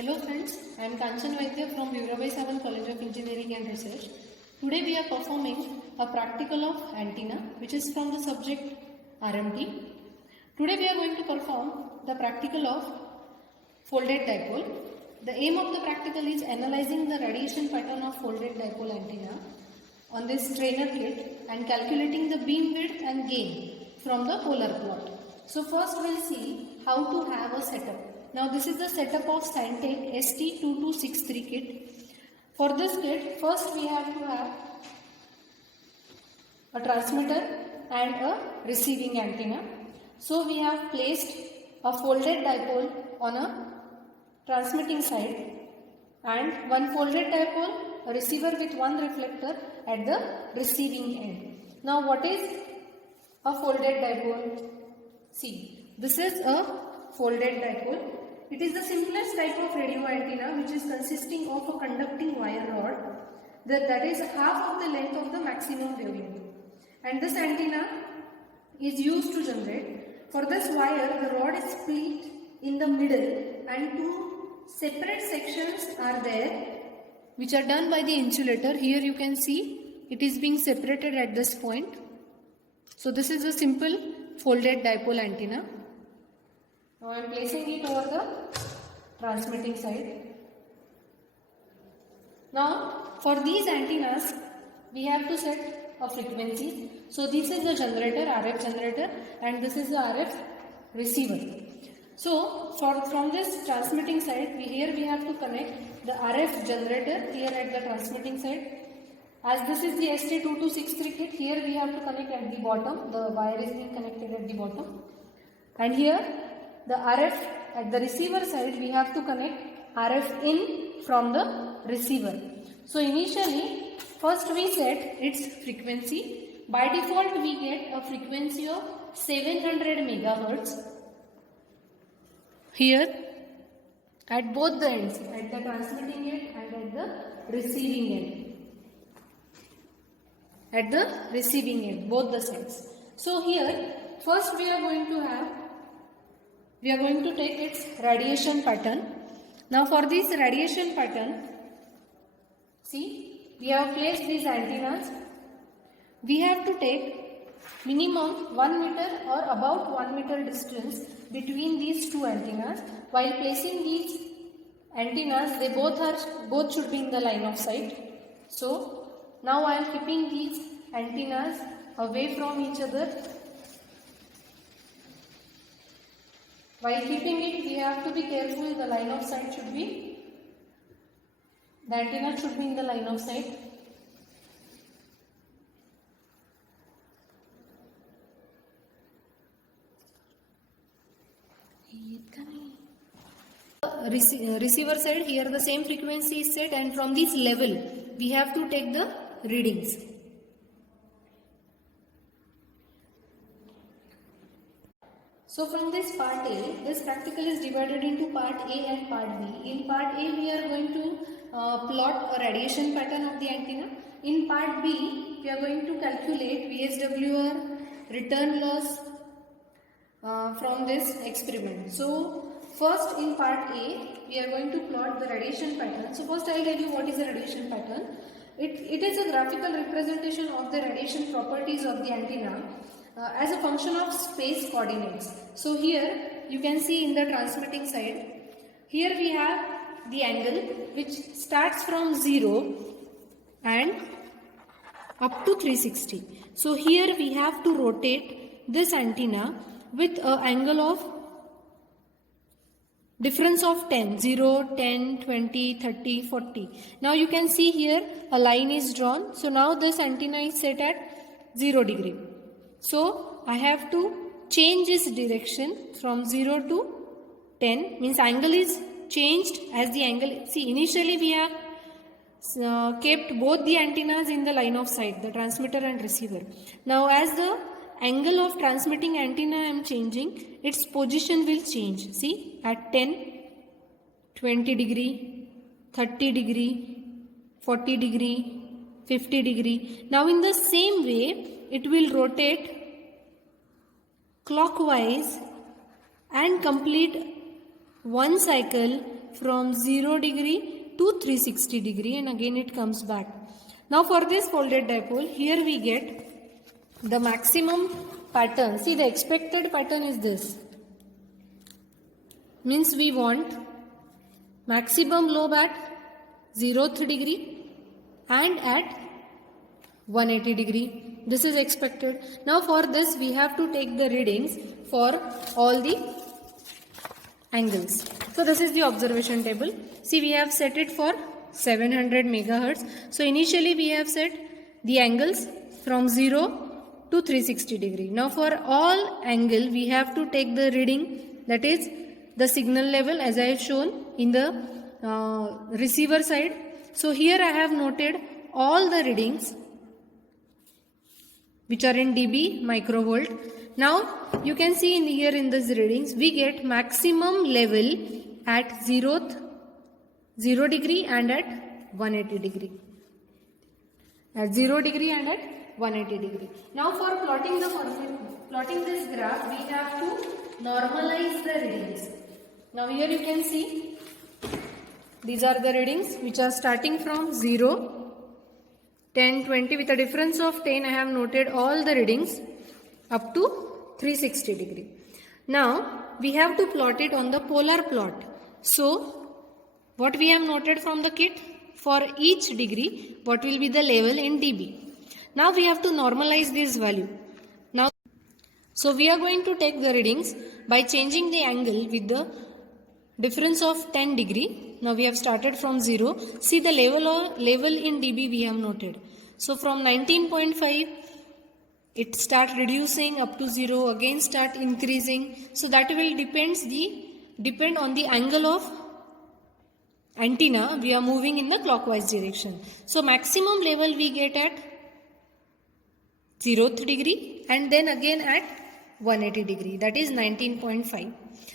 Hello friends, I am Kanchan Vaidya from Vivrabai Savan College of Engineering and Research. Today we are performing a practical of antenna which is from the subject RMT. Today we are going to perform the practical of folded dipole. The aim of the practical is analyzing the radiation pattern of folded dipole antenna on this trainer kit and calculating the beam width and gain from the polar plot. So first we'll see how to have a setup. Now this is the setup of Scientech ST2263 kit. For this kit, first we have to have a transmitter and a receiving antenna. So we have placed a folded dipole on a transmitting side and one folded dipole, a receiver with one reflector at the receiving end. Now what is a folded dipole? See, this is a folded dipole. It is the simplest type of radio antenna which is consisting of a conducting wire rod that is half of the length of the maximum wavelength. And this antenna is used to generate. For this wire, the rod is split in the middle and two separate sections are there which are done by the insulator. Here you can see it is being separated at this point. So this is a simple folded dipole antenna. Now I am placing it over the transmitting side. Now for these antennas we have to set a frequency. So this is the generator, RF generator, and this is the RF receiver. So from this transmitting side, here we have to connect the RF generator here at the transmitting side. As this is the ST2263 kit, here we have to connect at the bottom. The wire is being connected at the bottom. And here the RF at the receiver side, we have to connect RF in from the receiver. So initially, first we set its frequency. By default, we get a frequency of 700 megahertz. Here at both the ends, at the transmitting end and at the receiving end. At the receiving end, both the sides. So here, first we are going to take its radiation pattern. Now for this radiation pattern, see, we have placed these antennas. We have to take minimum 1 meter or about 1 meter distance between these two antennas. While placing these antennas, they both should be in the line of sight. So now I am keeping these antennas away from each other. While keeping it, we have to be careful. The line of sight should be, the antenna should be in the line of sight. Receiver side, here the same frequency is set, and from this level we have to take the readings. So from this part A, this practical is divided into part A and part B. In part A, we are going to plot a radiation pattern of the antenna. In part B, we are going to calculate VSWR, return loss from this experiment. So first in part A, we are going to plot the radiation pattern. So first I will tell you what is the radiation pattern. It is a graphical representation of the radiation properties of the antenna as a function of space coordinates. So here you can see in the transmitting side, here we have the angle which starts from 0 and up to 360. So here we have to rotate this antenna with an angle of difference of 10, 0, 10, 20, 30, 40. Now you can see here a line is drawn. So now this antenna is set at 0 degree. So I have to change its direction from 0 to 10, means angle is changed as the angle. See, initially we have kept both the antennas in the line of sight, the transmitter and receiver. Now as the angle of transmitting antenna I am changing, its position will change. See, at 10, 20 degree, 30 degree, 40 degree, 50 degree. Now in the same way, it will rotate clockwise and complete one cycle from 0 degree to 360 degree, and again it comes back. Now for this folded dipole, here we get the maximum pattern. See, the expected pattern is this. Means we want maximum lobe at 0th degree and at 180 degree. This is expected. Now for this we have to take the readings for all the angles. So this is the observation table. See, we have set it for 700 megahertz. So initially we have set the angles from 0 to 360 degree. Now for all angle we have to take the reading, that is the signal level, as I have shown in the receiver side. So here I have noted all the readings which are in dB microvolt. Now you can see in here in these readings we get maximum level at 0 degree and at 180 degree. At 0 degree and at 180 degree. Now for plotting this graph, we have to normalize the readings. Now here you can see these are the readings which are starting from 0, 10, 20. With a difference of 10, I have noted all the readings up to 360 degree. Now we have to plot it on the polar plot. So what we have noted from the kit, for each degree what will be the level in dB. Now we have to normalize this value. So we are going to take the readings by changing the angle with the difference of 10 degree. Now we have started from 0. See, the level in dB we have noted. So from 19.5 it start reducing up to 0, again start increasing. So that will depend on the angle of antenna. We are moving in the clockwise direction. So maximum level we get at 0th degree and then again at 180 degree, that is 19.5.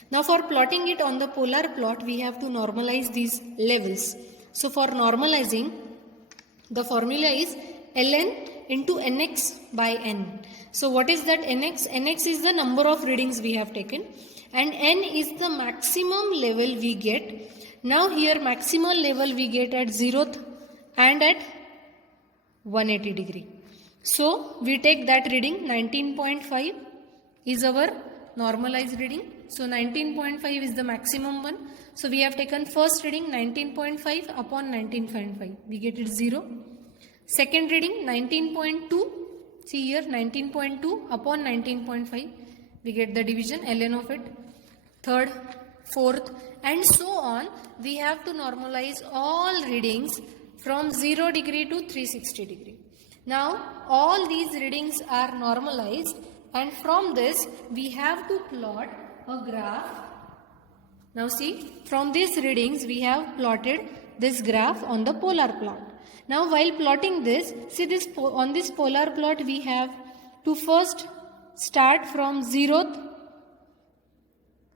Now for plotting it on the polar plot, we have to normalize these levels. So for normalizing, the formula is ln into nx by n. So what is that nx? Nx is the number of readings we have taken and n is the maximum level we get. Now here maximal level we get at 0th and at 180 degree. So we take that reading. 19.5 is our normalized reading. So 19.5 is the maximum one. So we have taken first reading 19.5 upon 19.5. We get it 0. Second reading 19.2. See here 19.2 upon 19.5. We get the division ln of it. Third, fourth and so on. We have to normalize all readings from 0 degree to 360 degree. Now all these readings are normalized and from this we have to plot a graph. Now see, from these readings we have plotted this graph on the polar plot. Now while plotting this, see this on this polar plot we have to first start from 0th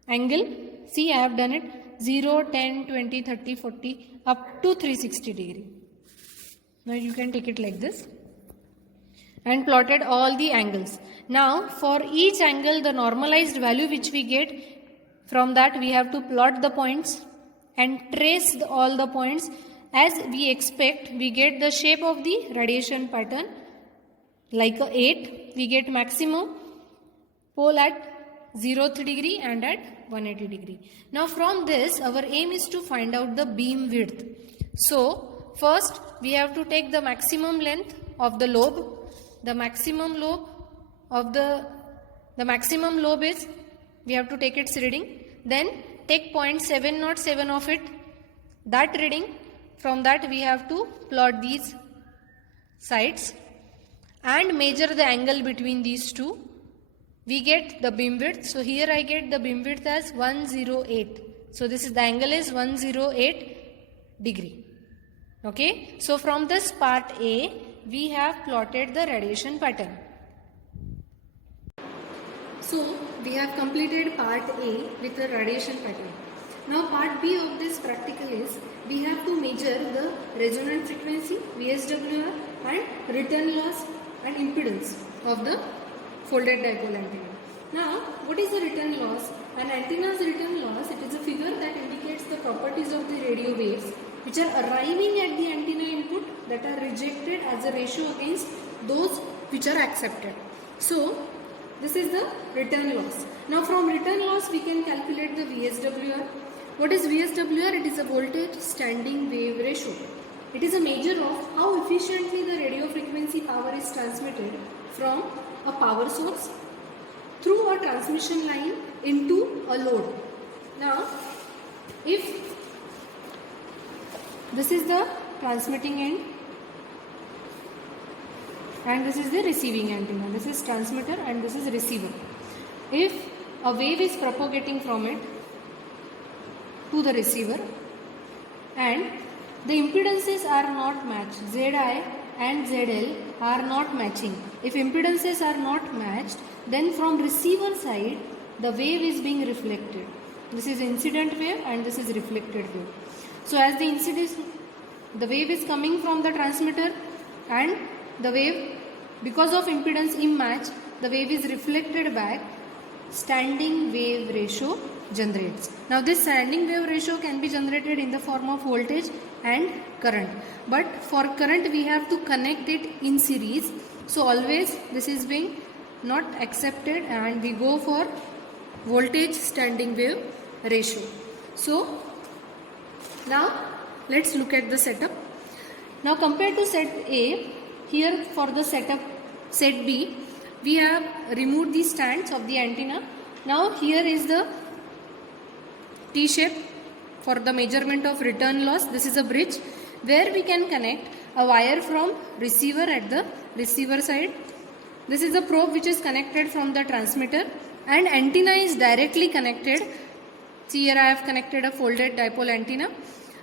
angle. See, I have done it 0, 10, 20, 30, 40 up to 360 degree. Now you can take it like this and plotted all the angles. Now for each angle the normalized value which we get, from that we have to plot the points and trace all the points. As we expect, we get the shape of the radiation pattern like a 8. We get maximum pole at 0th degree and at 180 degree. Now from this our aim is to find out the beam width. So first we have to take the maximum length of the lobe. The maximum lobe of the maximum lobe is, we have to take its reading. Then take 0.707 of it, that reading. From that we have to plot these sides and measure the angle between these two. We get the beam width. So here I get the beam width as 108. So this is the angle is 108 degree. Okay. So from this part A we have plotted the radiation pattern. So we have completed part A with the radiation pattern. Now part B of this practical is, we have to measure the resonant frequency, VSWR, and return loss and impedance of the folded dipole antenna. Now what is the return loss? An antenna's return loss, it is a figure that indicates the properties of the radio waves which are arriving at the antenna input that are rejected as a ratio against those which are accepted. So this is the return loss. Now from return loss we can calculate the VSWR. What is VSWR? It is a voltage standing wave ratio. It is a measure of how efficiently the radio frequency power is transmitted from a power source through a transmission line into a load. Now, if this is the transmitting end and this is the receiving antenna, this is transmitter and this is receiver. If a wave is propagating from it to the receiver and the impedances are not matched, Zi and ZL are not matching. If impedances are not matched, then from receiver side the wave is being reflected. This is incident wave and this is reflected wave. So as the wave is coming from the transmitter and the wave, because of impedance immatch, the wave is reflected back, standing wave ratio generates. Now this standing wave ratio can be generated in the form of voltage and current, but for current we have to connect it in series. So always this is being not accepted and we go for voltage standing wave ratio. So now let's look at the setup. Now compared to set A, here for the setup set B, we have removed the stands of the antenna. Now here is the T-shape for the measurement of return loss. This is a bridge where we can connect a wire from receiver at the receiver side. This is a probe which is connected from the transmitter and antenna is directly connected. See, here I have connected a folded dipole antenna.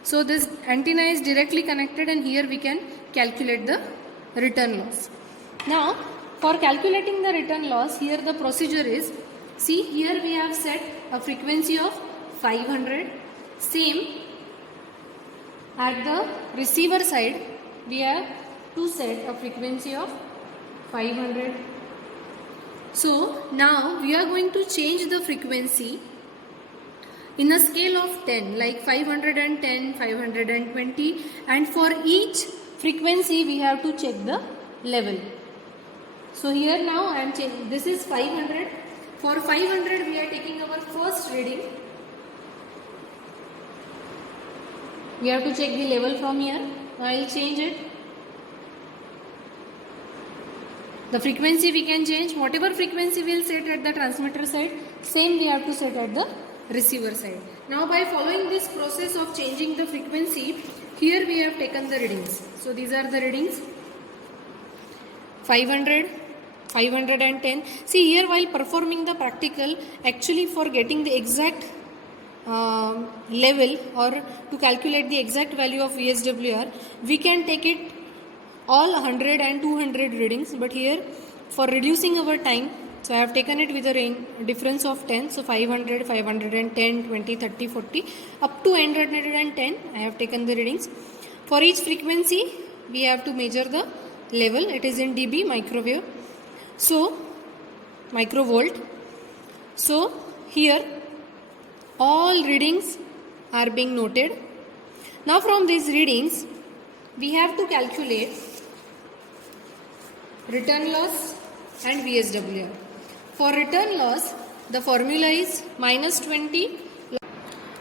So this antenna is directly connected and here we can calculate the return loss. Now for calculating the return loss, here the procedure is, see, here we have set a frequency of 500. Same at the receiver side we have to set a frequency of 500. So now we are going to change the frequency in a scale of 10, like 510, 520, and for each frequency we have to check the level. So here now I am changing, this is 500. For 500 we are taking our first reading. We have to check the level from here. Now I will change it. The frequency we can change. Whatever frequency we will set at the transmitter side, same we have to set at the receiver side. Now by following this process of changing the frequency, here we have taken the readings. So these are the readings. 500, 510. See, here while performing the practical, actually for getting the exact level or to calculate the exact value of VSWR, we can take it all 100 and 200 readings, but here for reducing our time, so I have taken it with a difference of 10. So 500, 510, 20, 30, 40 up to 110 I have taken the readings. For each frequency we have to measure the level. It is in dB, microwave, so microvolt. So here all readings are being noted. Now from these readings we have to calculate return loss and VSWR. For return loss the formula is minus 20.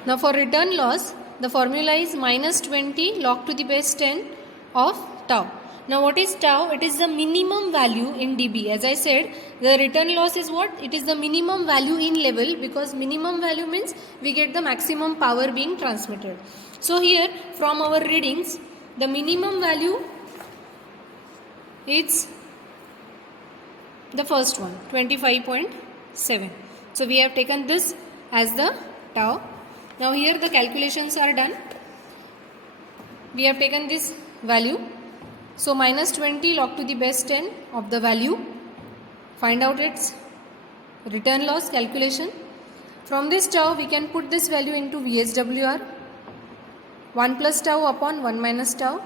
Now for return loss the formula is minus 20 log to the base 10 of tau. Now what is tau? It is the minimum value in dB. As I said, the return loss is what? It is the minimum value in level, because minimum value means we get the maximum power being transmitted. So here from our readings the minimum value is the first one, 25.7. So we have taken this as the tau. Now here the calculations are done. We have taken this value. So minus 20 log to the base 10 of the value. Find out its return loss calculation. From this tau we can put this value into VSWR. 1 plus tau upon 1 minus tau.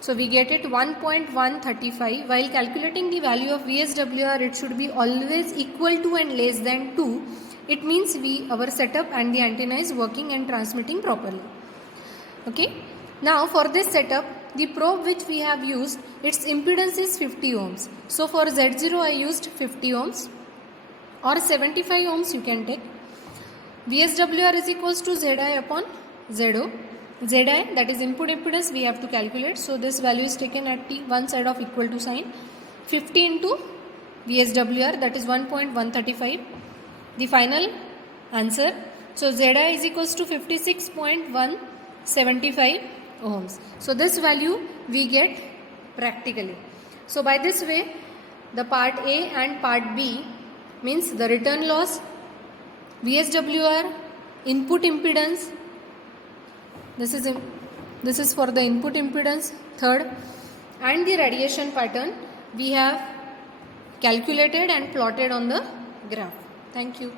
So we get it 1.135. While calculating the value of VSWR, it should be always equal to and less than 2. it means our setup and the antenna is working and transmitting properly. Okay. Now for this setup, the probe which we have used, its impedance is 50 ohms. So for Z0 I used 50 ohms or 75 ohms you can take. VSWR is equals to Zi upon Zo. Zi, that is input impedance, we have to calculate. So this value is taken at the one side of equal to sign. 50 into VSWR, that is 1.135. The final answer. So Zi is equals to 56.175 ohms. So this value we get practically. So by this way, the part A and part B means the return loss, VSWR, input impedance. This is for the input impedance, third, and the radiation pattern we have calculated and plotted on the graph. Thank you.